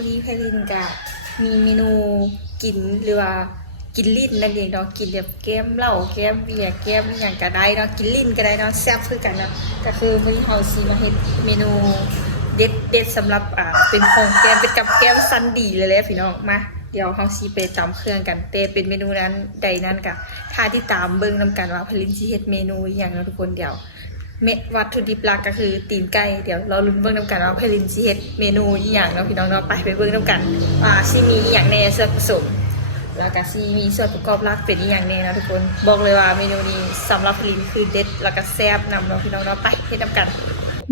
มื้อนี้ไพลินกับมีเมนูกินหรือว่ากินลิ้นนั่นเองเนาะกินแบบแก้มเหล้าแก้มเบียร์แก้มอหย่างก็ได้เนาะกินลิ้นก็ได้เนาะแซ่บคือกันเนาะก็คือมื้อนี้เฮาสิมาเฮ็ดเมนูเด็ดสำหรับเป็นของแก้มเป็นกับแก้มซันดีเลยแหละพี่น้องมาเดี๋ยวเฮาสิไปตำเครื่องกันแต่เป็นเมนูนั้นใดนั้นก็ถ้าที่ตามเบิ่งนำกันว่าไพลินสิเฮ็ดเมนูอหย่างเนาะทุกคนเดี๋ยววัตถุดิบหลักก็คือตีนไก่เดี๋ยวเราลุ้นเบิ่งนำกันว่าไพลินสิเฮ็ดเมนูอีหยังเนาะพี่น้องเนาะไปเบิ่งนำกันว่าสิมีอีหยังแน่ส่วนผสมแล้วก็สิมีส่วนประกอบหลักเป็นอีหยังแน่นะทุกคนบอกเลยว่าเมนูนี้สำหรับไพลินคือเด็ดแล้วก็แซ่บนำเนาะพี่น้องเนาะไปเฮ็ดนำกัน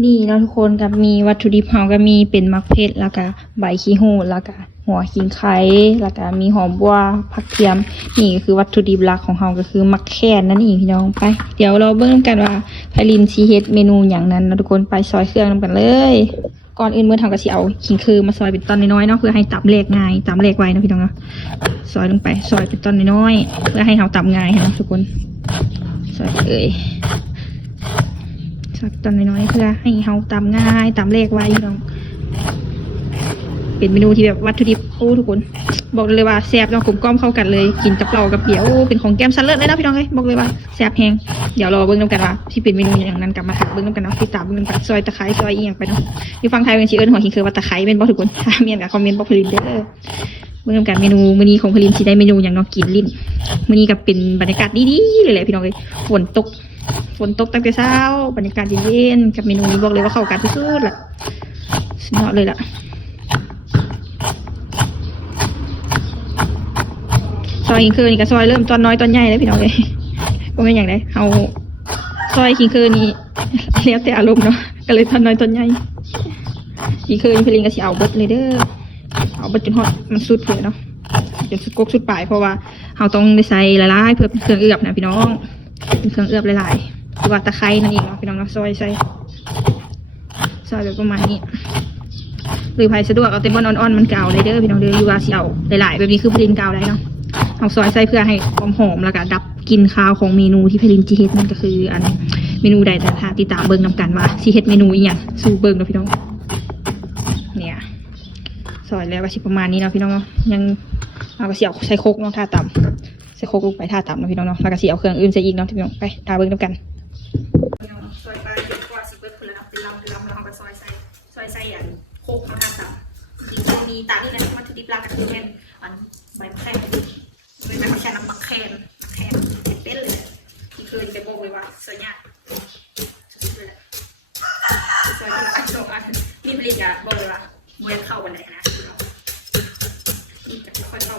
นี่เนาะทุกคนก็มีวัตถุดิบเฮาก็มีเป็นมักเพชรแล้วก็ใบขี้หูดแล้วก็หัวขิงไข่แล้วก็มีหอมบัวผักเทียมนี่ก็คือวัตถุดิบหลักของเฮาก็คือมักแคนนั่นเองพี่น้องไปเดี๋ยวเราเบิ่งกันว่าไพลินสิเฮ็ดเมนูหยังนั้นนะทุกคนไปซอยเครื่องนำกันเลยก่อนอื่นเมื่อทำก็สิเอาขิงคือมาซอยเป็นตอนน้อยๆเนาะเพื่อให้ตำเล็กง่ายตำเล็กไว้นะพี่น้องเนาะซอยลงไปซอยเป็นตอนน้อยๆเพื่อให้เฮาตำง่ายนะทุกคนซอยซอยเป็นตอนน้อยๆเพื่อให้เฮาตำง่ายตำเล็กไว้พี่น้องเป็นเมนูที่แบบวัตถุดิบโอ้ทุกคนบอกเลยว่าแซ่บเนาะกลมกล่อมเข้ากันเลยกินกับเรากับเปียวเป็นของแก้มซันเลิศเลยนะพี่น้องเอ้ยบอกเลยว่าแซ่บแฮงเดี๋ยวรอเบิ่งนำกันว่าที่เป็นเมนูอย่างนั้นกลับมาถามเบิ่งนำกันเนาะติดตามเบิ่งนำกันซอยตะไคร้ซอยอีหยังไปเนาะอยู่ฝั่งไทยเป็นชื่อเอิ้นหัวขิงคือว่าตะไคร้เป็นบ่ทุกคนถ้าเมียนกับคอมเมนต์บอกพลินเด้อเบิ่งนำกันเมนูมื้อนี้ของพลินสิได้เมนูอย่างเนาะกินลิ้นมื้อนี้ก็เป็นบรรยากาศดีๆเลยแหละพี่น้องเอ้ยฝนตกตั้งแต่เช้าบรรยากาศเย็นๆกับเมนูนี้บอกเลยว่าเข้ากันที่สุดละสุดยอดเลยล่ะซอยขิงคือนี่ก็ซอยเริ่มตอนน้อยตอนใหญ่แล้วพี่น้องเลยก็ไม่อย่างไรเอาซอยขิงคือนี่แล้วแต่อารมณ์เนาะก็เลยตอนน้อยตอนใหญ่ขิงคือนี่พี่ลิงก็สิเอาเบิดเลยเด้อเอาเบิดจนฮอดมันสุดเลยเนาะจนสุดกกสุดปลายเพราะว่าเราต้องได้ใส่ละลายเพื่อเป็นเครื่องเอือบนะพี่น้องเป็นเครื่องเอือบหลายๆคือว่าตะไคร้นั่นเองเนาะพี่น้องเนาะซอยแบบประมาณนี้หรือใครสะดวกเอาเต็มบอลอ่อนๆมันเก่าเลยเด้อพี่น้องเด้ออยู่ว่าสิเอาหลายๆแบบนี้คือพี่ลิงเก่าได้เนาะเอาซอยใส่เพื่อให้ความหอมแล้วก็ดับกลิ่นคาวของเมนูที่ไพลินจีเฮ็ดนั่นก็คืออันเมนูใดแต่ถ้าติดตามเบิ่งนำกันว่าสิเฮ็ดเมนูอีหยังสู่เบิ่งเนาะพี่น้องเนี่ยซอยแล้วก็สิประมาณนี้เนาะพี่น้องเนาะยังเอาก็สิเอาใส่โคกเนาะท่าตำใส่โคกลงไปท่าตำเนาะพี่น้องเนาะแล้วก็สิเอาเครื่องอื่นใส่อีกเนาะพี่น้องไปตามเบิ่งนำกันซอยไปกว่าสิเบิ่งเพิ่นแล้วเป็นลำแล้วเราก็ซอยใส่อันโคกเนาะท่าตำจริงๆมีตานี่นะวัตถุดิบหลักก็คือเป็นอันใบมะแขวนไม่ใช่น้ำมะแขวนเป็นเลยที่เคยจะบอกเลยว่าสวยงามสวยอันโชว์อันนี่ผลิตอะบอกเลยว่าเมื่อเข้ากันไหนนะนี่จะค่อยเข้า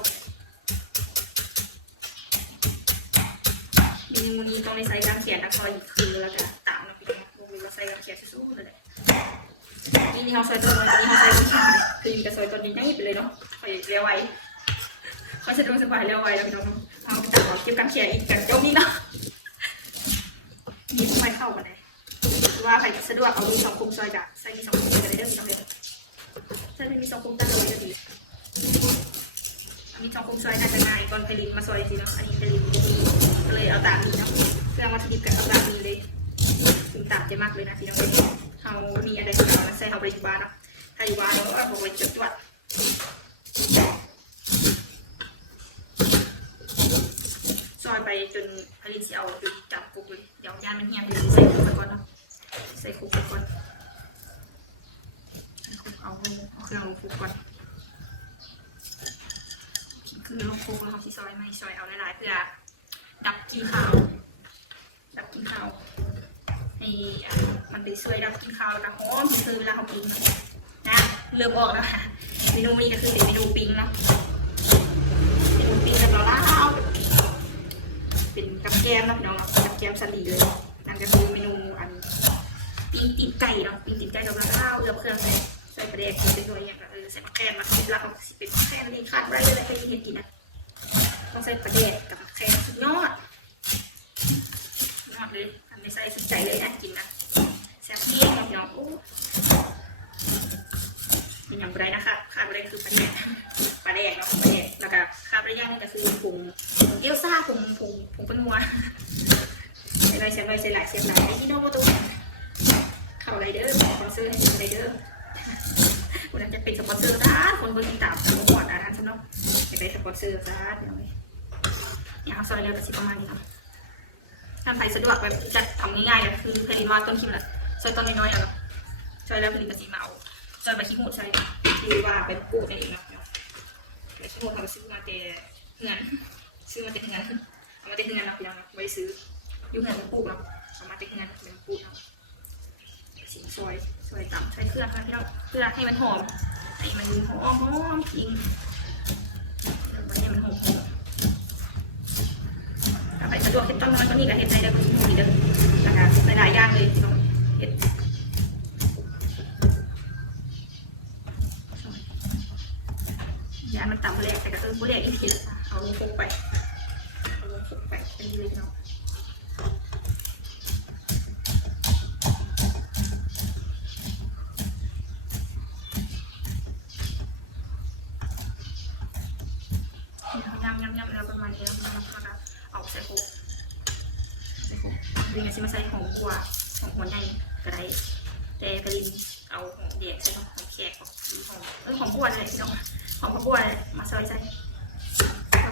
เมนูนี้ต้องในไซส์กางเขียนนะคอยคือแล้วก็ตามนะพี่น้องบอกเลยว่าไซส์กางเขียนสู้ๆเลยนี่เขาซอยตัวนี้เขาใส่ผู้ชายคือจะซอยตัวนี้ยังอีกไปเลยเนาะคอยเลี้ยวไว้เขาจะโดนสบายแล้วไว้แล้วพี่น้องเอาจับเก็บกางเขียนอีกกันเจ้านี่เนาะนี่ทำไมเข้ากันเลยว่าใครสะดวกเอามีสองคุมซอยจ้ะใส่มีสองคุมจะได้เรื่องสำเร็จใช่มีสองคุมตั้งเลยจะดีมีสองคุมซอยน่าจะง่ายก่อนไปลินมาซอยสิเนาะอันนี้ไปลินดีก็เลยเอาตามนี้เนาะเครื่องวัตถุดิบกับเอาตามนี้เลยถึงตามจะมากเลยนะพี่น้องเขามีอะไรที่เราใส่เขาไปอยู่บ้านเนาะถ้าอยู่บ้านเราก็บอกไปจุดซอยไปจนอลินสิเอาไปจับกุกเลยเดี๋ยวย่านมันเหี่ยวเดี๋ยวใส่คุกไปก่อนเนาะใส่คุกไปก่อนเอาเครื่องลงคุกก่อนคือลงคุกแล้วเขาที่ซอยไม่ซอยเอาหลายๆเพื่อดับกลิ่นคาวให้มันได้ช่วยดับกลิ่นคาวแล้วก็หอมคือเวลาเขาปิ้งนะเริ่มออกแล้วค่ะเมนูนี้ก็คือเป็นเมนูปิ้งเนาะเมนูปิ้งแบบเราเป็นกับแกมนะพี่น้องกับแกมสลีเลยนั่นก็คือเมนูอันปิ้งติดไก่เนาะปิ้งติดไก่กับข้าวเอือบเครื่องใส่ปลาแดกใส่ตัวอย่างใส่มะแขวนมาคิดแล้วเขาเป็นมะแขวนที่ขาดไว้เลยให้เห็นกินนะต้องใส่ปลาแดกกับมะแขวนสุดยอดเลยทำไม่ใส่สุดใจเลยนะกินนะแซ่บเพี้ยนพี่น้องโอ้เป็นอย่างไรนะคะขาดอะไรคือปลาแดกเนาะปลาแดกแล้วก็ขาดอะไรอย่างนึงก็คือผงเอลซ่าผงเป็นมัวใส่หลายที่น้องว่าตัวเข้าไรเดอร์ขอซื้อให้ไรเดอร์วันนั้นจะเป็น เป็นสปอนเซอร์ด้านคนบริจาคสมุดหวานด้านฉันเนาะจะไปสปอนเซอร์ด้านเดี๋ยวเลยอย่างซอยเร็วกับสิประมาณนี้เนาะทำใครสะดวกแบบจะทำง่ายๆเลยคือผลิตมาต้นคิมแหละซอยต้นน้อยๆเนาะซอยแล้วผลิตกับสีเมาซอยไปขี้หูดใช่ดีว่าเป็นปูนั่นเองเนาะแต่ขี้หูดทำซื้อมาแต่เงินซื้อมาแต่เงินเอามาแต่เงินเราพี่น้องไว้ซื้อยุ่งเงินเป็นปูเนาะเอามาแต่เงินเป็นปูเนาะสีซอยต่ำใช้เครื่องค่ะพี่น้องเพื่อให้มันหอมให้มันหอมจริงให้มันหอมไปสะดวกเห็ดต้นน้อยก็นี่กับเห็ดในเด้อมีเด้อนะคะหลายอย่างเลยต้องเห็ดยามันต่ำแรกแต่ก็บุเรกอีกทีเอาลงคงไปเป็นเลยเนาะยำแล้วประมาณนี้แล้วนะคะเอาใส่คุกดึงอย่างที่มาใส่หอมกัวหอมหัวใหญ่ก็ได้แต่กระดิ่งเอาหอมเด็ดใช่ไหมหอมแขกหอมกัวเลยพี่น้องหอมกัวเลยมาซอยใส่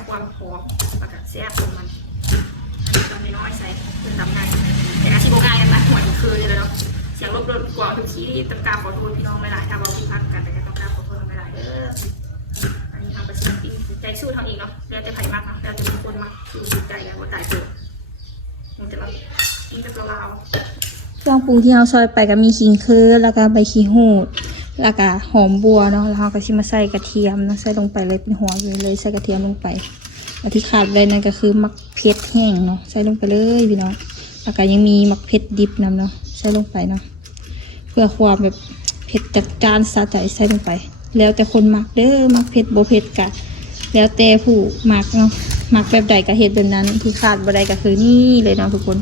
ความหอมประกาศแซ่บมันน้อยใส่คือทำง่ายแต่อาชีพง่ายกันนะหัวคืนเลยเนาะเสียงรบกวนกว่าทุกที่ที่ต้องการขอโทษพี่น้องไม่หลายถ้าเราพิพักกันแต่ก็ต้องการขอโทษไม่หลายอันนี้ทำไปสิ่งที่ใจสู้เท่านี้เนาะแล้วจะไผ่มากเนาะแล้วจะมีคนมาสู้ใจกันว่าตายเกิดมันจะแบบอินกับเราเครื่องปรุงที่เราซอยไปก็มีขิงคือแล้วก็ใบขี้หูดแล้วก็หอมบัวเนาะแล้วเราก็ชิมาใส่กระเทียมนะใส่ลงไปเลยเป็นหัวเลยใส่กระเทียมลงไปอันที่ขาดเลยนั่นก็คือมักเผ็ดแห้งเนาะใส่ลงไปเลยพี่น้องแล้วก็ยังมีมักเผ็ดดิบนำเนาะใส่ลงไปเนาะเพื่อความแบบเผ็ดจัดจ้านสะใจใส่ลงไปแล้วแต่คนมักเด้อมักเผ็ดโบเผ็ดกะแล้วแต่ผู้มักเนาะมักแบบใดก็เฮ็ดแบบนั้นที่ขาดบ่ได้ก็คือนี่เลยเนาะทุกคน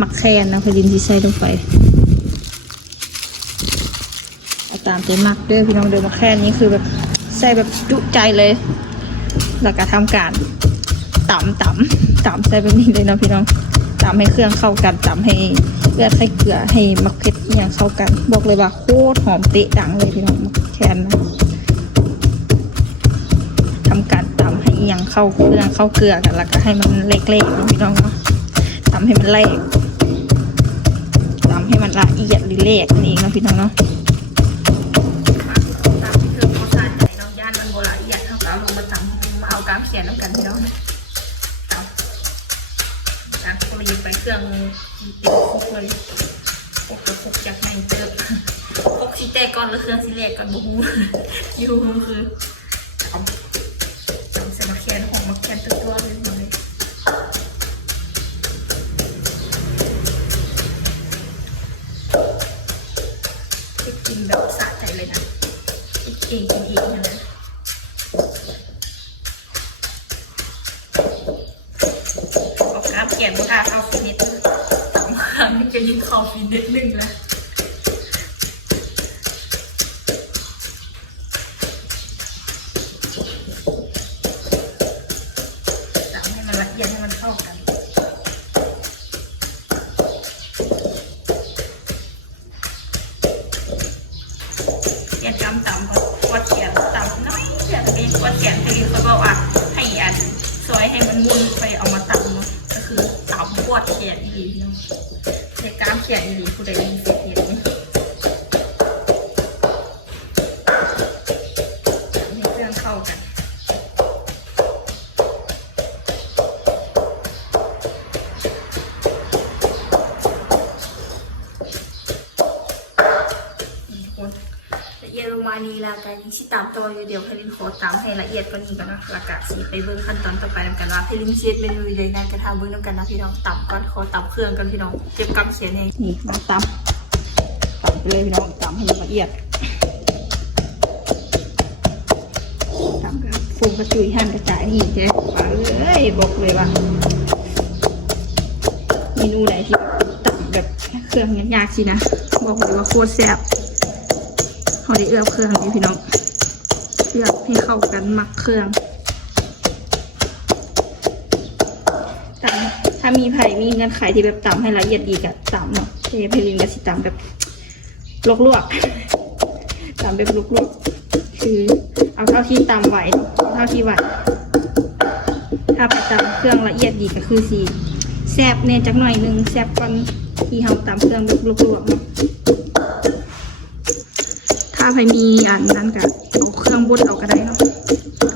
มักแคนนะพอดินที่ใส่ลงไปเอาตามใจมักเด้อพี่น้องเด้อมักแคนนี้คือแบบใส่แบบจุใจเลยแล้วก็ทำการตำใส่แบบนี้เลยเนาะพี่น้องตำให้เครื่องเข้ากันตำให้เกลือใส่เกลือให้มักเผ็ดอย่างเข้ากันบอกเลยว่าโคตรหอมเตะดังเลยพี่น้องมักแคนนะทำการตำให้อย่างเข้าเครื่องเข้าเกลือกันแล้วก็ให้มันเล็กๆเนาะพี่น้องเนาะตำให้มันเละตำให้มันละเอียดหรือเละนั่นเองเนาะพี่น้องเนาะเอากามเขียนน้ำกันพี่น้องการผลิตไปเครื่องติดคุกเลยคุกจากไหนเจอคุกสีแตกก่อนหรือเครื่องสีแรกก่อนบูฮูยูคือจำเส้นมะแคนหอมมะแคนตัวเลยกินแบบสะใจเลยนะกินอีกนะเขียนว่าเข้าฟิตเนสสองครั้งนี่ก็ยิ่งเข้าฟิตเนสหนึ่งแล้วตำให้มันละเอียดให้มันเข้ากันเขียนตำก่อนกวาดเขียนตำน้อยเขียนเป็นกวาดเขียนคือเขาบอกว่าให้อันซอยให้มันมุนไปเอามาตำเนาะก็คือตำปวดเขียนดีเนาะในการเขียนดีผู้ใดมีเสียเขียนให้เครื่องเข้ากันละเอียดลงมานี้แล้วกันที่ตามตัวอยู่เดี๋ยวเพลินขอตามให้ละเอียดกว่านี้กันนะหลักการสีไปเบิ้งขั้นตอนต่อไปนำกันว่าเพลินเชียดเมนูใดๆกระทำเบิ้งนำกันนะพี่น้องตับก่อนขอตับเครื่องกันพี่น้องเก็บกำเขียนให้นี่มาตับไปเลยพี่น้องตับให้ละเอียดตับแบบฟูกระจุยหั่นกระจายนี่เจ๊ไปเลยบอกเลยว่าเมนูไหนที่ตับแบบเครื่องยากๆสินะบอกเลยว่าโคตรแซ่บเขาได้เอื้อเครื่องนี้พี่น้องเลือกให้เข้ากันหมักเครื่องถ้ามีไผ่มีเงื่อนไขที่แบบตำให้ละเอียดอีกอะตำเนาะเทเพลินกับสิตำแบบลวกๆตำแบบลวก คือเอาเท่าที่ตำไหวเท่าที่ไหวถ้าไปตำเครื่องละเอียดดีก็คือสีแซ่บเนี่ยจักหน่อยนึงแซ่บก่อนที่เราตำเครื่องแบบลวกๆเนาะถ้าใครมีอันนั้นก็เอาเครื่องบดเอาก็ได้เนาะ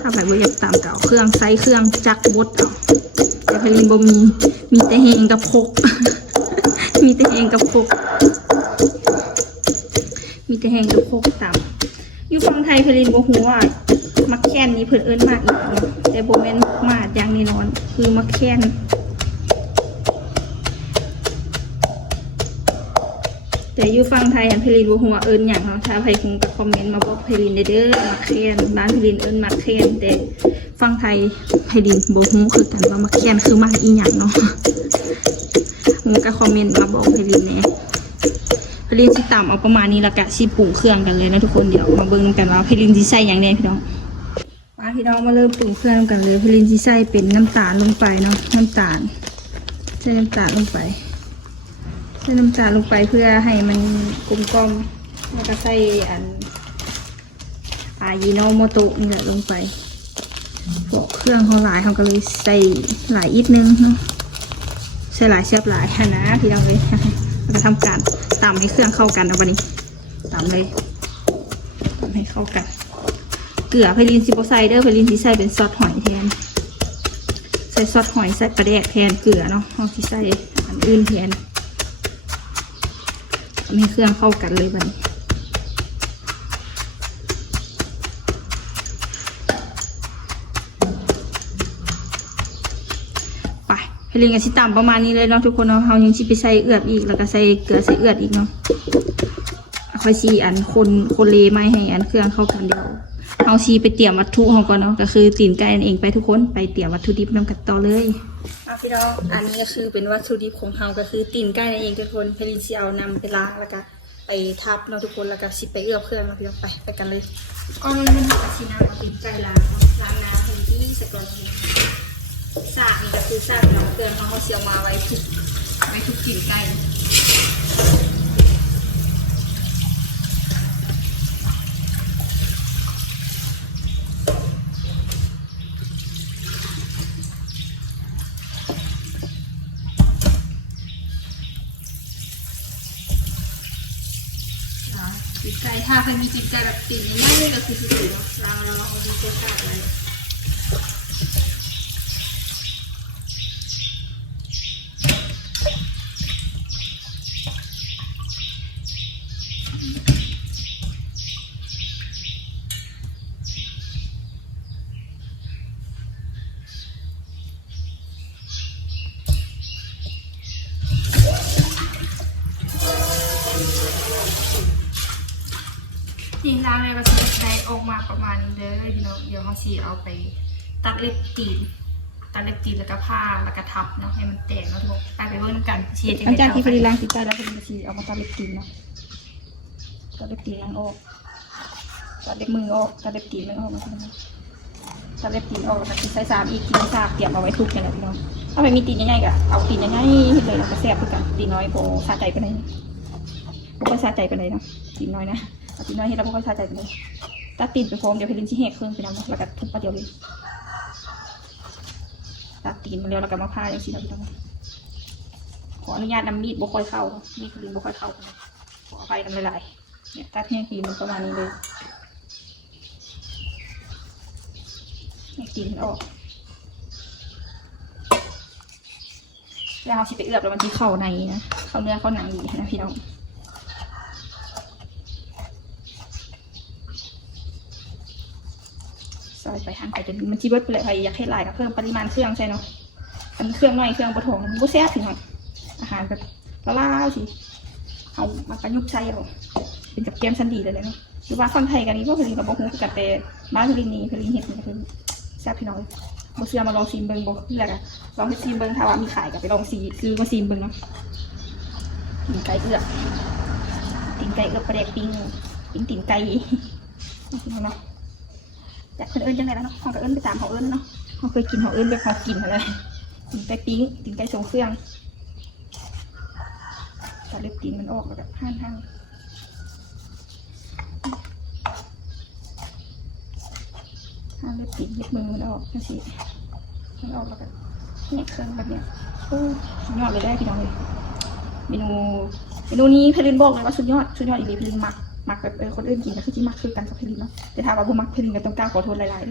ถ้าใครบ่อยากตำก็เอาเครื่องใส่เครื่องจักบดเอาแต่ไพลินบ่มีแต่แหงกับพก มีแต่แหงกับพกตำอยู่ฝั่งไทยไพลินบ่ฮู้ว่ามักแค้นนี้เพิ่นเอิ้นมากอีกเนาะแต่บ่แม่นมาดอย่างแน่นอนคือมักแค้นแต่อยู่ฝั่งไทยอันไพลินบ่ฮู้ว่าเอิ้นหยังเนาะถ้าใครคงก็คอมเมนต์มาบอกไพลินได้เด้อมักแค้นบ้านไพลินเอิ้นมักแค้นแต่ฝั่งไทยไพลินบ่ฮู้คือกันว่ามักแค้นคือมักอีหยังเนาะฮู้ก็คอมเมนต์มาบอกไพลินแหน่ไพลินสิตำเอาประมาณนี้แล้วก็สิปรุงเครื่องกันเลยนะทุกคนเดี๋ยวมาเบิ่งกันว่าไพลินสิใส่หยังแน่พี่น้องมาพี่น้องมาเริ่มปรุงเครื่องกันเลยไพลินสิใส่เป็นน้ำตาลลงไปเนาะน้ำตาลใส่น้ำตาลลงไปเพื่อให้มันกลมกล่อมแล้วก็ใส่ยีโนโมโตะนี่แหละลงไปพวกเครื่องเขาหลายเขาก็เลยใส่หลายอีกนึงเนาะใส่หลายเสียบหลายนะพี่น้องเลยแล้วก็ทำการตำให้เครื่องเข้ากันนะวันนี้ตำเลยทำให้เข้ากันเกลือไพลินซิโปไซเดอร์ไพลินที่ใส่เป็นซอสหอยแทนใส่ซอสหอยใส่ปลาแดกแทนเกลือเนาะเอาที่ใส่อันอื่นแทนทำให้เครื่องเข้ากันเลยวันนี้ไปไพลินกับชิตำประมาณนี้เลยเนาะทุกคนเนาะเรายังชิไปใส่เอือบอีกแล้วก็ใส่เกลือใส่เอือดอีกเนาะค่อยชีอันคนเลไม่ให้อันเครื่องเข้ากันเดี๋ยวเอาชีไปเตรียมวัตถุของก่อนเนาะก็คือตีนไก่นั่นเองไปทุกคนไปเตรียมวัตถุดิบนำกันต่อเลยพี่น้องอันนี้ก็คือเป็นวัตถุดิบของเราก็คือตีนไก่นั่นเองทุกคนไพลินสิเอานำไปล้างแล้วก็ไปทับเนาะทุกคนแล้วก็สิไปเอือบเครื่องแล้วพี่น้องไปกันเลยก่อนมันเป็นกระชีน้ำเอาตีนไก่ล้างน้ำให้ที่สกปรกซากนี่ก็คือซากน้ำเครื่องเขาเสียมาไว้ทุกตีนไก่ตีนไก่ถ้าใครมีตีนไก่แบบตีนง่ายๆก็คือถือล้างแล้วเอาดีเจขาดเลยทีมล้างเลยก็จะได้ออกมาประมาณนี้เลยพี่น้องเดี๋ยวเขาสีเอาไปตัดเล็บตีนแล้วก็ผ้าแล้วก็ทับเนาะให้มันแตกแล้วทุกคนไปเบิ่งกันเชียร์หลังจากที่พอดีล้างตีนได้แล้วพอดีมาชีเอามาตัดเล็บตีนเนาะตัดเล็บตีนล้างออกตัดเล็บมือออกตัดเล็บตีนไม่ออกนะตัดเล็บตีนออกแล้วก็ใส่3อีกทีนึงซากเตรียมเอาไว้ทุกกันแหละพี่น้องถ้าไม่มีตีนง่ายๆก็เอาตีนง่ายๆเลยแล้วก็แซ่บด้วยกันตีนน้อยโบซาใจไปไหนโบก็ซาใจไปไหนเนาะตีนน้อยนะตีน้อยให้เราค่อยๆชาใจไปเลยตัดตีนไปพร้อมเดี๋ยวเพลินชี้แหกเครื่องไปนำแล้วก็ทุบประเดี๋ยวเลยตัดตีนมาแล้วก็มาพาอย่างนี้เราจะขออนุญาตนำมีดบุคอยเข้ามีดเพลินบุคอยเข้าขออภัยกันหลายๆเนี่ยตัดแห้งตีนประมาณนี้เลยตีนออกแล้วเอาชิไปเอือบแล้วมันที่เข้าในนะเข้าเนื้อเข้าหนังดีนะพี่น้องซอยไปหั่นไปจนมันชีวิตไปเลยใครอยากให้ลายก็เพิ่มปริมาณเครื่องใช่เนาะมันเครื่องน้อยเครื่องปฐมมันก็แซ่บถึงหน่อยอาหารแบบละลายสิเอามาประยุกต์ใช้เอาเป็นกับแกมซันดีเลยเนาะหรือว่าคนไทยกันนี้ก็ผลิตกับบะฮุกับแต่บ้านผลิตนี้ผลิตเห็ดนี่คือแซ่บพี่น้องโบเสื้อมาลองซีมเบิ้งโบเลือกอะลองให้ซีมเบิ้งถ้าว่ามีขายกับไปลองซีคือมาซีมเบิ้งเนาะตีนไก่เอือกปลาแดกปิ้งตีนไก่เนาะอยากคนเอิญจังไงแล้วเนาะของกับเอิญไปตามของเอิญเนาะเขาเคยกินของเอิญแบบของกินอะไรตีนไก่ปิ้งตีนไก่ทรงเครื่องตัดเล็บตีนมันออกแบบห้าง เล็บตีนเล็บมือมันออกนั่นสิมันออกแล้วก็เนี่ยเครื่องแบบเนี้ยโอ้สุดยอดเลยได้พี่น้องเลยเมนูนี้เพลินบอกเลยว่าสุดยอดอีกเลยเพลินมักแบบคนอื่นกินก็คือที่มักคือกันกับเพลินเนาะแต่ถ้าว่าบุมักเพลินก็ต้องกล้าขอโทษหลายๆ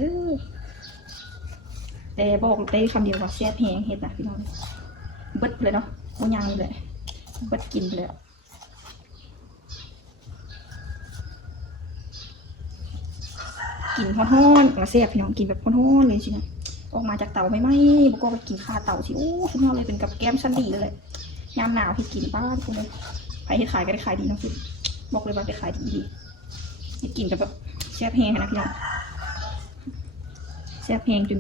แต่บอกได้คำเดียวว่าแซ่บแห้งเห็ดนะพี่น้องเบิดเลยเนาะโมยังเลยเบิดกินเลยกินฮ้อนๆแล้วแซ่บพี่น้องกินแบบฮ้อนๆเลยสินะออกมาจากเตาไม่ไหม้บุกก็ไปกินข้าวเตาสิโอ้สุดยอดเลยเป็นกับแก้มชั้นดีเลยยามหนาวที่กินบ้านคุณเลยใครที่ขายก็ได้ขายดีนะพี่บอกเลยว่าได้ขายดีที่กินกับแบบแซ่บแห้งนะพี่น้องแซ่บแห้งจน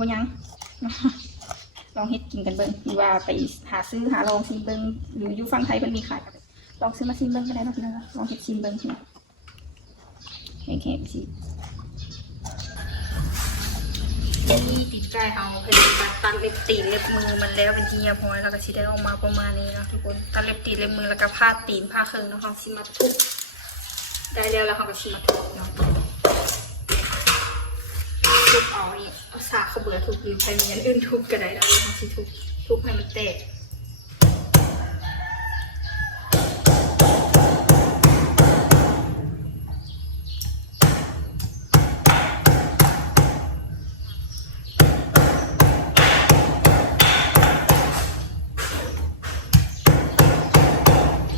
บ่ยังลองเฮ็ดกินกันเบิ้งหรือว่าไปหาซื้อหาลองซิมเบิ้งหรืออยู่ฝั่งไทยมันมีขายกันลองซื้อมาซิมเบิ้งก็ได้นะพี่น้องลองเฮ็ดซิมเบิ้งพี่น้องแห้งๆสินี่ตีนไก่เฮาเป็นการตัดเล็บตีนเล็บมือมันแล้วเป็นที่เรียบร้อยแล้วก็สิได้ออกมาประมาณนี้นะทุกคนตัดเล็บตีนเล็บมือแล้วก็ผ้าตีนผ้าเครื่องเนาะเขาสิมาทุบได้แล้วเขาก็สิมาทุบเนาะทุบเอานี่เอาสากเขาเบื่อทุบหรือใครมีอย่างอื่นทุบก็ได้แล้วเขาสิทุบให้มันแตก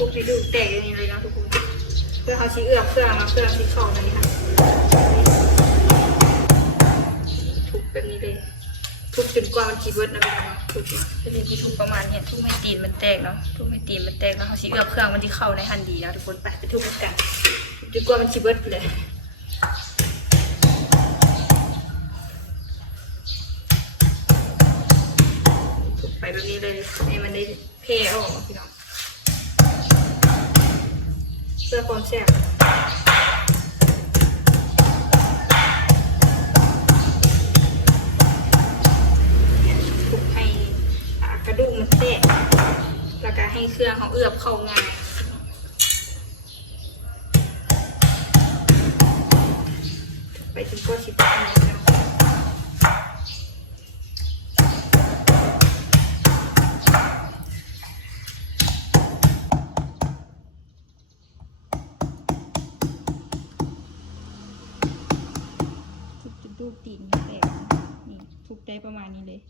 ทุบให้ดูแตกอย่างนี้เลยนะทุกคนเพื่อเขาชี้เอื้อมเครื่องมาเพื่อชี้เข้าแบบนี้ค่ะทุบแบบนี้เลยทุบจนกว่ามันจีเวิร์ดนะพี่น้องทุบเป็นที่ทุบประมาณนี้ทุบให้ตีนมันแตกเนาะทุบให้ตีนมันแตกแล้วเขาชี้เอื้อมเครื่องมันที่เข้าในทันดีแล้วทุกคนไปทุบกันจนกว่ามันจีเวิร์ดเลยทุบไปแบบนี้เลยให้มันได้เพ่ออกพี่น้องเพื่อความแซ่บทุบให้กระดูกมันแตกแล้วก็ให้เครื่องเขาเอือบเข้าง่ายไปจนกว่าชิบะนี้แล้วดูตีนแตกนี่ทุบได้ประมาณนี้เลย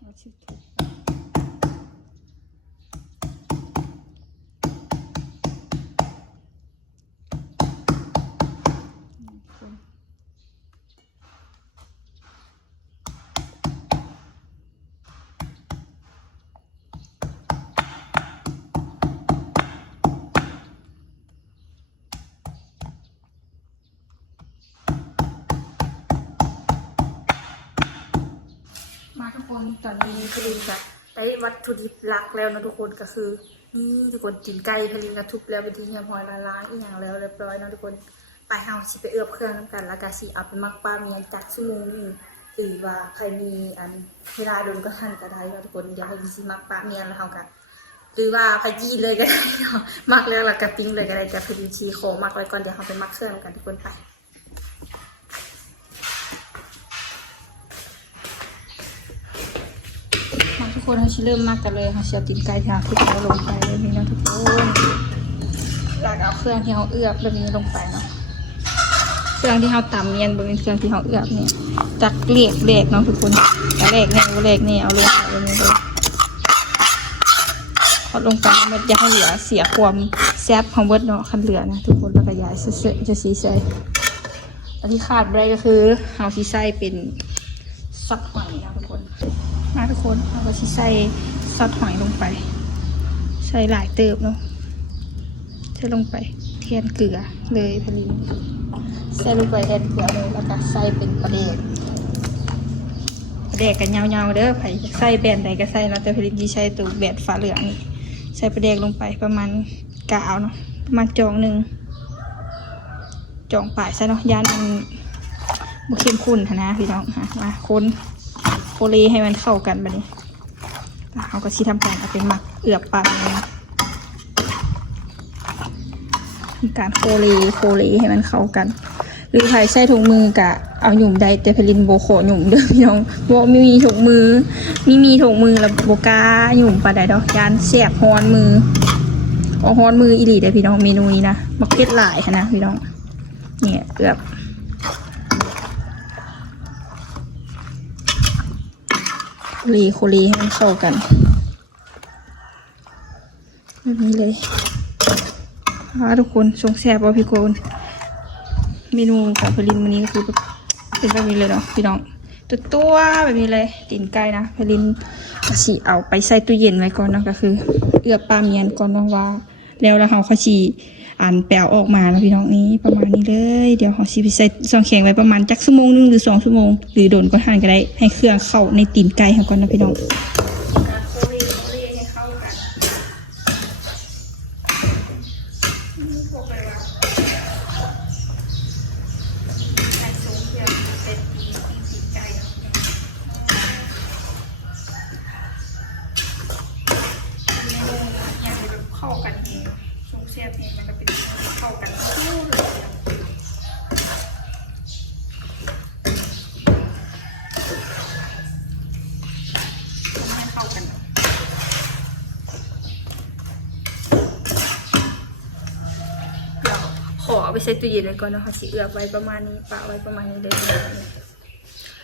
เราชื่อทุบมาทุกคนตอนนี้พลินจะได้วัตถุดิบหลักแล้วนะทุกคนก็คือนี่ทุกคนกินไก่พลินกระทุบแล้วเป็นที่เรียบร้อยล้างอีกอย่างแล้วเรียบร้อยนะทุกคนไปเฮาสิไปเอือบเครื่องน้ำกันแล้วก็สิเอาไปมักปลาเมียนจากชั่วโมงนึงหรือว่าใครมีอันเวลาโดนก็ทันก็ได้นะทุกคนเดี๋ยวให้ดิสิมักปลาเมียนแล้วเฮากันหรือว่าพยีเลยก็ได้เนาะมักแล้วแล้วก็ปิ้งเลยก็ได้กับพลินชีโคมักไว้ก่อนเดี๋ยวเฮาไปมักเครื่องกันทุกคนไปทุกคนเราเริ่มมากกันเลยค่ะเชียร์ตีนไก่ที่เราทุบเราลงไปแบบนี้นะทุกคนแล้วก็เอาเครื่องที่เราเอือบแบบนี้ลงไปเนาะเครื่องที่เราตำเนียนบนเครื่องที่เราเอือบเนี่ยจากเหล็กเนาะทุกคนจากเหล็กเนี่ยเอาลงไปแบบนี้เลยพอลงไปมันจะให้เหลือเสียความแซ่บของเวิร์ดเนาะคันเหลือนะทุกคนแล้วก็ย้ายเสร็จจะสีใสอันที่ขาดไปก็คือเอาสีใสเป็นซับหอยนะทุกคนมาทุกคนเราก็ใส่ซอสหอยลงไปใส่หลายเติบเนาะใส่ลงไปแทนเกลือเลยพอดีใส่ลงไปแทนเกลือเลยแล้วก็ใส่เป็นปลาแดกกันยาวๆเด้อไผ่ใส่แบนใดก็ใส่เนาะแต่พอดีที่ใช้ตัวแบนฝาเหลืองนี่ใส่ปลาแดกลงไปประมาณกะเอาเนาะประมาณจองหนึ่งจองปลายใช่เนาะย่านมันบุเข้มข้นนะพี่น้องมาคนโคเลให้มันเข้ากันแบบนี้เราก็ชี้ทำการเอาเป็นหมักเอือบปลาทำการโคเลให้มันเข้ากัน รือไผใส่ถุงมือกะเอาหยุ่มได้แต่ผลินโบโขหยุ่มเด้อพี่น้องบ่มีถุงมือมีถุงมือแล้วบ่กล้าหยุ่มปานใดดอกยานแสบฮ้อนมือฮ้อนมืออีหลีเด้อพี่น้องเมนูนี้นะบักเก็ตหลายค่ะนะพี่น้องเนี่ยเกือบโคลีให้มันเข้ากันแบบนี้เลยทุกคนชงแซ่บป่ะพี่โกนเมนูของพลินวันนี้ก็คือเป็นแบบนี้เลยเนาะพี่น้องตัวแบบนี้เลยตีนไก่นะพลินสีเอาไปใส่ตู้เย็นไว้ก่อนเนาะก็คือเอือบปลาเมียนก่อนเนาะว่าแล้วเขาเขาสีแปลออกมาแล้วพี่น้องนี้ประมาณนี้เลยเดี๋ยวเขาสีไปใส่ซองแข็งไว้ประมาณจักชั่วโมงนึงหรือ2 ชั่วโมงหรือโดนก็ทานก็ได้ให้เครื่องเข้าในตีนไก่เขาก่อนนะพี่น้องเข้ากันเองช่วงเสียบเองมันก็เป็นเข้ากันสู้เลยให้เข้ากันเดี๋ยวขอไปใส่ตู้เย็นไว้ก่อนนะคะสิเอือบไว้ประมาณนี้ปะไว้ประมาณนี้เลย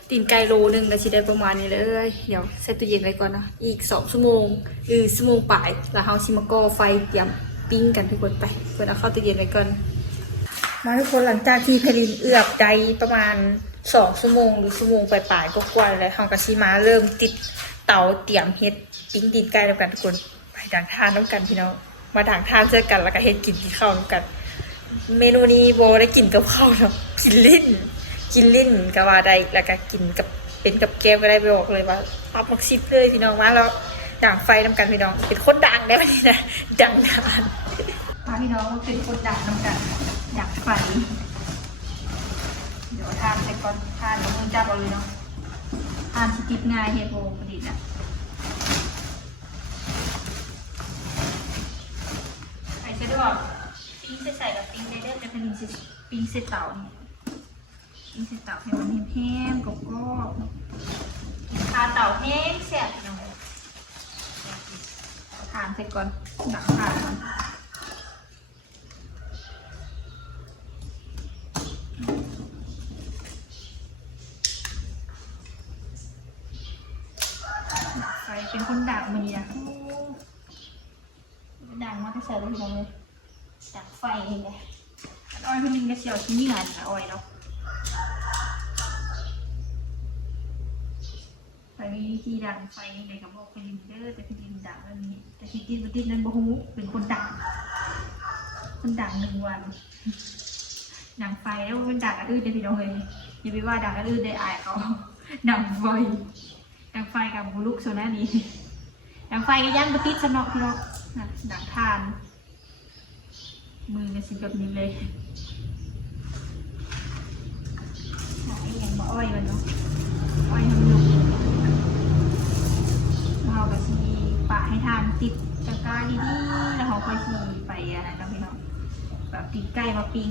ตีนไก่โลนึงแล้วสิได้ประมาณนี้เลยเดี๋ยวใส่ตู้เย็นไว้ก่อนนะอีก2 ชั่วโมงชั่วโมงปลายแล้วเราชิมก่อไฟเตรียมปิ้งกันทุกคนไปเพื่อนเอาเข้าตู้เย็นไว้ก่อนมาทุกคนหลังจากที่เพลินเอือบได้ประมาณ2 ชั่วโมงหรือชั่วโมงปลายๆก็กว่าแล้วเราก็ชิมาเริ่มติดเตาเตรียมเฮ็ดปิ้งตีนไก่แล้วกันทุกคนไปดังทานน้ำกันพี่น้องมาดังทานเจอกันแล้วก็เฮ็ดกินที่ข้าวน้ำกันเมนูนี้โบได้กินกับข้าวเนาะกินลิ้นก็ว่าได้แล้วก็กินกับเป็นกับแก้วก็ได้ไปบอกเลยว่าอัพมักซิบเลยพี่น้องมาแล้วดังไฟน้ำกันพี่น้องเป็นคนดังได้ไหมนี่นะดังนานพี่น้องเป็นคนดังน้ำกันดังไฟเดี๋ยวทานใส่ก่อนทานแล้วมึงจับเอาเลยเนาะทานชิติดง่ายเฮโบประดิษฐ์อ่ะใส่สะดวกปิ้งใส่กับปิ้งได้จะเป็นปิ้งเสเตาเนี่ยปิ้งเสเตาให้มันแห้งๆกรอบๆทานเตาแห้งแซ่บเนาะทานใส่ก่อนหนักทานมันไฟเป็นคนดังมันนี่นะดังมากที่สุดเลยพี่น้องเลยดังไฟเองเลยอ้อยคนนึงก็เชียวที่นี่งานอ้อยเนาะไฟมีวิธีดังไฟยังไงกับบอกไปยินเด้อแต่พี่ดินดังแล้วนี้แต่พี่ดินวันที่นั้นบอกฮู้เป็นคนดัง1 วันดังไฟแล้วเป็นดังอันอื่นได้พี่น้องเลยอย่าไปว่าดังอันอื่นได้อายเขาดังไฟกับบุลุกโซน่านี้ดังไฟก็ย่างปฏิสนอกพี่น้องดังทานมือกันสิแบบนี้เลยไอ้ยังบ่อ้อยมันเนาะอ้อยทำลุกเราก็ชีปะให้ทานติดตะกร้าดีๆแล้วเขาค่อยชีไปอะไรนะพี่น้องแบบติดไก่มาปิ้ง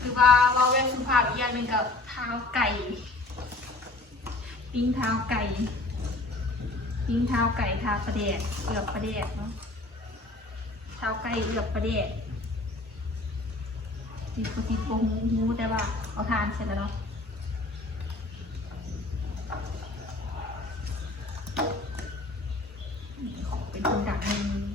หรือว่าเว้นสุภาพอีกอย่างหนึ่งกับเท้าไก่ปิ้งเท้าไก่ทาประเดดเอือบประเดดเนาะเท้าไก่เอือบประเดดติดโปหูแต่ว่าเอาทานเสร็จแล้วเนาะเป็นคนดัง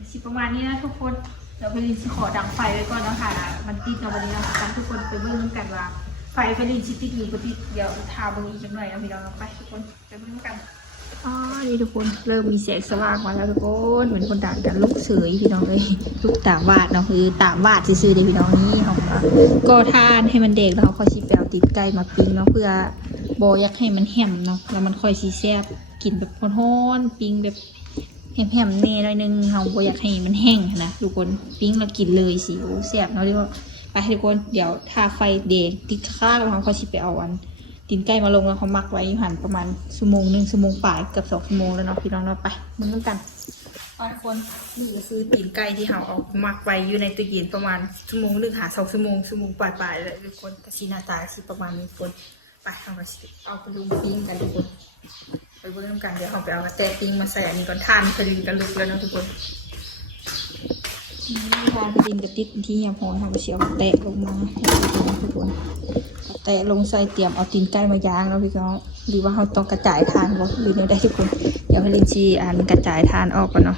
สิประมาณนี้นะทุกคนเดี๋ยวไปลินขอดังไฟไว้ก่อนเนาะค่ะมันติดเราวันนี้เราทำทุกคนไปเบิ่งกันว่าไฟไปลินชิติดหรือบ่ติดเดี๋ยวทาบางอีกจังหน่อยนะพี่น้องไปทุกคนไปเบิ่งกันนี่ทุกคนเริ่มมีแสงสว่างมาแล้วทุกคนเหมือนคนด่างกันลูกเสยพี่น้องเลยลูกตามวาดเนาะคือตามวาดซื้อๆเด็กพี่น้องนี่เขาก็ทานให้มันเด็กแล้วเขาค่อยชิแปวติดไก่มาปิ้งเนาะเพื่อโบอยากให้มันแหมเนาะแล้วมันค่อยซีแซ่บกินแบบฮ้อนๆปิ้งแบบแหมๆเน่หน่อยนึงเขาโบอยากให้มันแห้งนะทุกคนปิ้งแล้วกินเลยสิโอ้แซ่บเนาะเดี๋ยวไปทุกคนเดี๋ยวทาไฟเด็กติดข้าวแล้วเขาค่อยชิไปเอาอันตีนไก่มาลงแล้วเขามักไว้อยู่หันประมาณ1 ชั่วโมงปลายเกือบ2 ชั่วโมงแล้วเนาะพี่น้องเราไปมึงกัน ทุกคนนี่ก็คือตีนไก่ที่เราเอาหมักไว้อยู่ในตู้เย็นประมาณชั่วโมงหรือ2 ชั่วโมงปลายๆเลยทุกคนแต่สีหน้าตาสีประมาณนี้ทุกคนไปเอามาเอาไปลุงปิ้งกันทุกคนไปเบิ่งกันเดี๋ยวเราไปเอากระแตปิ้งมาใส่อันนี้ก่อนทานพลินกันลุกแล้วนะทุกคนทานพลินกระติกที่ยังพอทำเสียวแตะลงมาทุกคนแตะลงใส่เตรียมเอาตีนไก่มาย่างแล้วพี่น้องหรือว่าเราต้องกระจายทานบ่หรือเนี่ยได้ทุกคนเดี๋ยวพลินชีอันกระจายทานออกก่อนเนาะ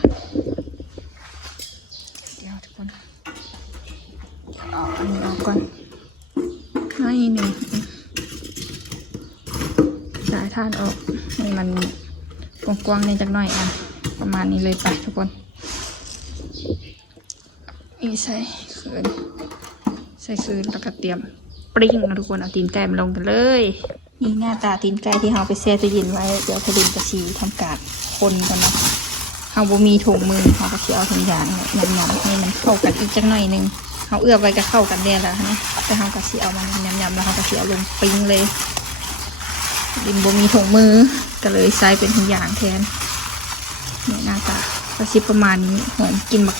เดี๋ยวทุกคนเอาอันนี้ออกก่อนนี่หนึ่งสายทานออกให้มันกว้างๆในจักหน่อยอ่ะประมาณนี้เลยไปทุกคนนี่ใส่คืนแล้วก็เตรียมปริ้งนะทุกคนเอาตีนไก่มาลงกันเลยนี่หน้าตาตีนไก่ที่เราไปแช่ตู้เย็นไว้เดี๋ยวพดินกระชีทำการคนกันนะเราบ่มีถุงมือเราก็จะเอาถุงยางยำๆให้มันเข้ากันอีกจักหน่อยนึงเราเอื้อไว้ก็เข้ากันได้แล้วนะแต่เราก็จะเอามันยำๆแล้วเราก็จะเอาลงปิ้งเลยดินบ่มีถุงมือก็เลยใช้เป็นถุงยางแทนเนี่ยหน้าตาก็สิประมาณนี้หอมกินแบบ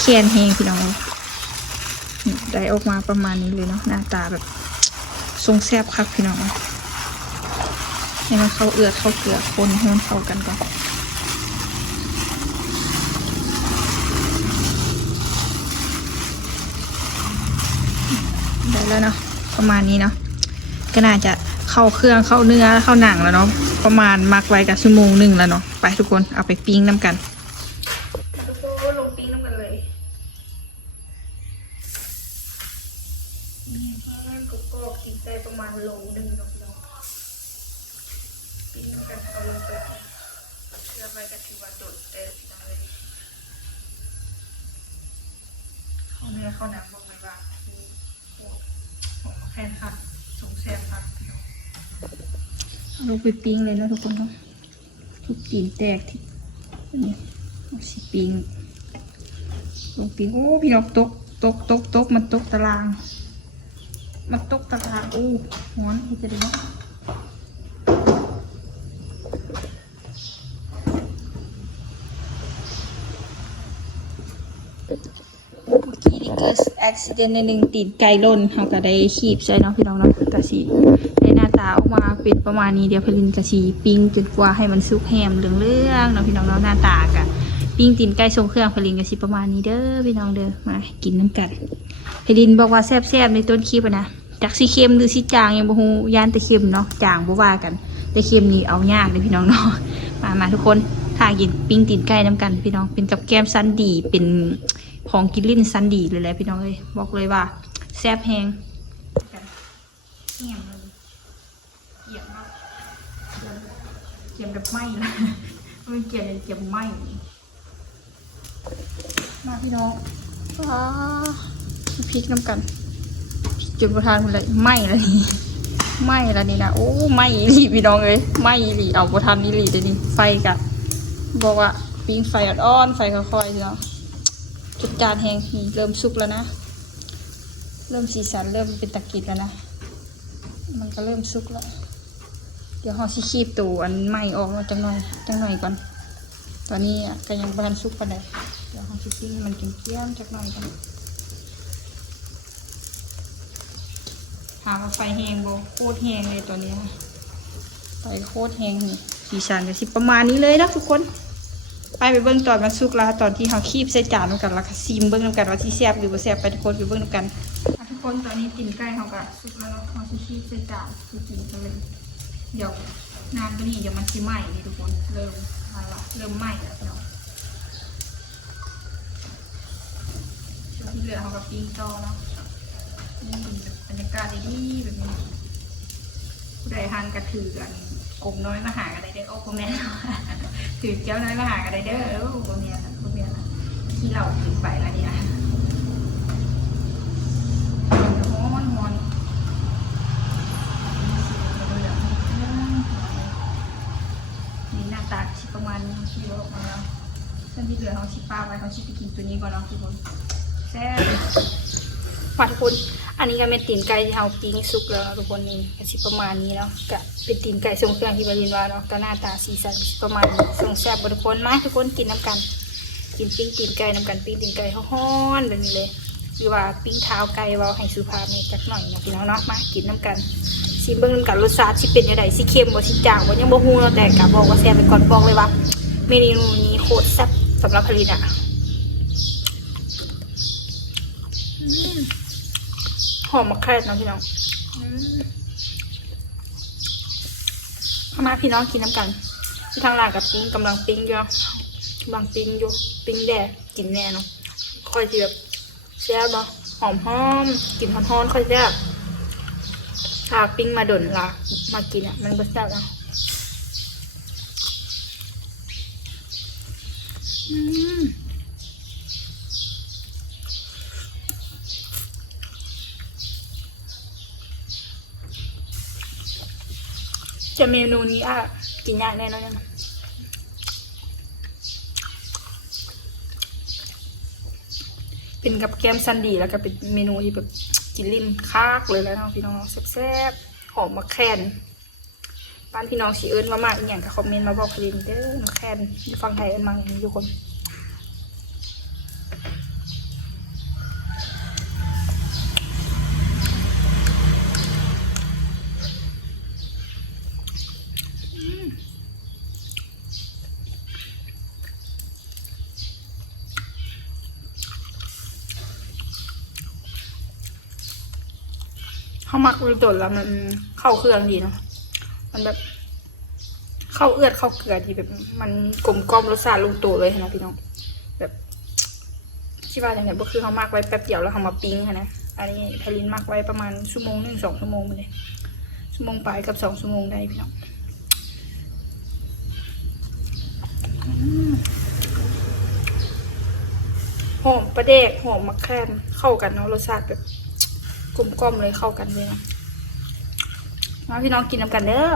แคนแห้งพี่น้องได้ออกมาประมาณนี้เลยเนาะหน้าตาแบบทรงแซ่บคักพี่น้องให้มันเข้าเอือดเข้าเกลือคนให้มันเข้ากันก่อนได้แล้วเนาะประมาณนี้เนาะก็น่าจะเข้าเครื่องเข้าเนื้อเข้าหนังแล้วเนาะประมาณมักไว้กับชั่วโมงหนึ่งแล้วเนาะไปทุกคนเอาไปปิ้งน้ำกันทุกคนลงปิ้งน้ำกันเลยนี่ก็กินได้ประมาณโลนึงเนาะปิ้งน้ำกันเอาลงไปเชื่อไว้กับที่ว่าโดดเต็มเลยเข้าเนื้อเข้าหนังบอกเลยว่าแฟนค่ะสงแซ่บค่ะลงไปปิ้งเลยนะทุกคนเนาะทุกตีนแตกที่นี่สิปิ้งลงปิ้งโอ้พี่น้องตกมันตกตารางโอ้ฮ้อนที่จะได้เนาะเมื่อกี้นี่เกิดอุบิเหตุในหนึ่งตีนไก่ล่นเขาก็ได้ขีบใช่เนาะพี่น้องเนาะกะสีได้หน้าตาออกมาเป็นประมาณนี้เดี๋ยวพลินกะสีปิ้งจนกว่าให้มันสุกแฮมเหลืองๆเนาะพี่น้องเนาะหน้าตากะปิ้งตีนไก่ทรงเครื่องพลินกะสีประมาณนี้เด้อพี่น้องเด้อมากินน้ำกันพลินบอกว่าแซ่บๆในต้นคลิปนะจากสีเค็มหรือสีจางยังบ่ฮู้ย่านแต่เค็มเนาะจางบ่ว่ากันแต่เค็มนี่เอายากเลยพี่น้องเนาะมาทุกคนทากินปิ้งตีนไก่น้ำกันพี่น้องเป็นกับแก้มซันดีเป็นของกินลิ้นซันดีเลยแหละพี่น้องเลยบอกเลยว่าแซ่บแห้งเงียบเลยเกียบมากเกียบแบบไหม้นะมันเกียบไหม้มาพี่น้องพริกน้ำกันจุดประทานเลยไหม้แล้วนี่ไหม้แล้วนี่นะโอ้ไหม้อีหลีพี่น้องเลยไหม้อีหลีเอาประทานอีหลีเลยนี่ไฟกะบอกว่าปิ้งไฟอ่อนๆไฟค่อยๆเนาะจุดจานแห้งนี่เริ่มสุกแล้วนะเริ่มสีสันเริ่มเป็นตะกิดแล้วนะมันก็เริ่มสุกแล้วเดี๋ยวห่อชีบตัวอันใหม่ออกมาจังหน่อยก่อนตอนนี้ก็ยังบานสุกปานใดเดี๋ยวห่อชีบมันเกี้ยมจังหน่อยกันหาว่าไฟแห้งโบโคตรแห้งเลยตัวนี้ไฟโคตรแห้งนี่สีสันจะสิประมาณนี้เลยนะทุกคนไปเบิ้งตอนมันสุกแล้วตอนที่เขาคีบใส่จานกันแล้วก็ซีมเบิ้งกันว่าที่แซ่บหรือบ่แซ่บไปทุกคนไปเบิ้งกันทุกคนตอนนี้ตีนไก่เขาก็สุกแล้วเขาจะคีบใส่จานคือกินกันเลยเดี๋ยวนานก็นี่เดี๋ยวมันจะไหม้นี่ทุกคนเริ่มไหม้แล้วเนาะช่วงที่เหลือเขาก็ปิ้งต่อเนาะนี่บรรยากาศดีๆแบบนี้ผู้ใดทานกระถือกันกบน้อยมาหากันได้เด้อโอ้พ่อแม่ถือเจ้าน้อยมาหากันได้เด้อโอ้พ่อแม่ที่เราถือไปแล้วเนี่ยฮ้อนนี่หน้าตาชิประมาณนี้ที่เราออกมาแล้วส่วนที่เหลือเขาชิป้าไว้เขาชิไปกินตัวนี้ก่อนเนาะทุกคนแซ่บฝากทุกคนอันนี้ก็เป็นตีนไก่ที่เราปิ้งสุกแล้วทุกคนนี่ก็ชิประมาณนี้เนาะก็เป็นตีนไก่ทรงเครื่องที่บริเวณว่าเนาะก็หน้าตาสีสันประมาณนี้ทรงแซ่บทุกคนมาทุกคนกินน้ำกัน กินปิ้งตีนไก่นำกันปิ้งตีนไก่ฮ้อนๆแบบนี้เลยหรือว่าปิ้งเท้าไก่ว่าให้สุภาพเนี่ยจักหน่อยนะพี่น้องเนาะมากินน้ำกันชิมเบิ่งน้ำกันรสชาติสิเป็นยังไงสิเค็มบ่สิจางบ่ยังบ่ฮู้เนาะแต่กะบอกว่าแซ่บไปก่อนบอกเลยว่าเมนูนี้โคตรแซ่บสำหรับผลิตอ่ะหอมมะแขวนนะพี่น้องเข้ามาพี่น้องกินน้ำกันที่ทางร้านกับปิ้งกำลังปิ้งอยู่กำลังปิ้งอยู่ปิ้งแดดกินแน่เนาะค่อยจะแบบแซ่บเนาะหอมหอมกินหอมๆค่อยแซ่บถ้าปิ้งมาด่นละมากินอ่ะมันก็แซ่บนะจะเมนูนี้อ่ะกินยากแน่นอนนะเป็นกับแกมซันดีแล้วก็เป็นเมนูที่แบบกินลิ้นคากเลยแล้วน้องพี่น้องแซ่บๆหอมมะแขวนบ้านพี่น้องสีเอิญว่ามากอีกอย่างก็คอมเมนต์มาบอกลินเด้อมะแขวนที่ฟังไทยเอิญมาอย่างนี้ทุกคนเขามักเลยตดแล้วมันเข้าเครื่องดีเนาะมันแบบเข้าเอือดเข้าเกลือดีแบบมันกลมกล่อมรสชาติลงตัวเลยนะพี่น้องแบบที่ว่าอย่างไรก็คือเขามักไว้แป๊บเดียวแล้วเขามาปิ้งนะอันนี้ไทลินมักไว้ประมาณ1 2 ชั่วโมงเลย1 ชั่วโมงปลายกับ2 ชั่วโมงได้พี่น้องหอมปลาแดกหอมมะแขวนเข้ากันเนาะรสชาติแบบกลมกล่อมเลยเข้ากันเลยนะมาพี่น้องกินน้ำกันเด้อ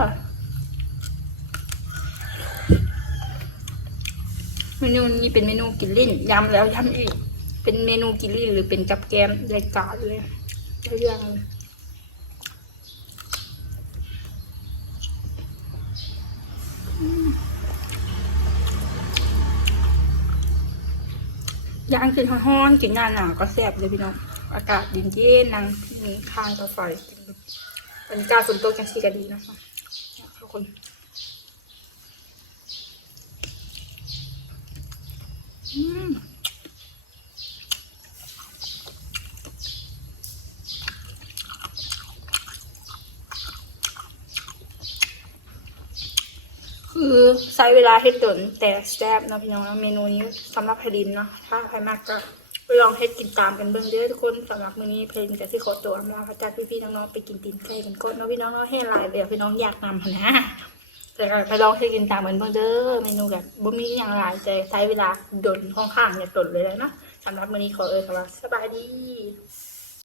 เมนูนี้เป็นเมนูกินลิ้นย้ำแล้วย้ำอีกเป็นเมนูกินลิ้นหรือเป็นกับแกมรายการเลยเรื่องเลยย่างกินฮ้อนๆกินหน้าหนาวก็แซ่บเลยพี่น้องอากาศเย็นๆนั่งข้างเตาไฟบรรยากาศฝนตกจังสีก็ดีนะคะทุกคนคือใช้เวลาเฮ็ดดนแต่แซ่บนะพี่น้องเมนูนี้สำหรับไพลินเนาะถ้าใครมากก็ไปลองเฮ็ดกินตามกันเบิ่งเด้อทุกคนสำหรับมื้อนี้เพลงแต่ที่ขอตัวมาพระจัดพี่ๆน้องๆไปกินตีนไก่กันก่อนเนาะพี่น้องเนาะให้หลายแบบพี่น้องอยากนำนะแต่ก็ไปลองเฮ็ดกินตามกันเบิ่งเด้อเมนูแบบบ่มีอย่างหลายแต่ใช้เวลาดนค่อนข้างเนี่ยดนเลยนะสำหรับมื้อนี้ขอสวัสดี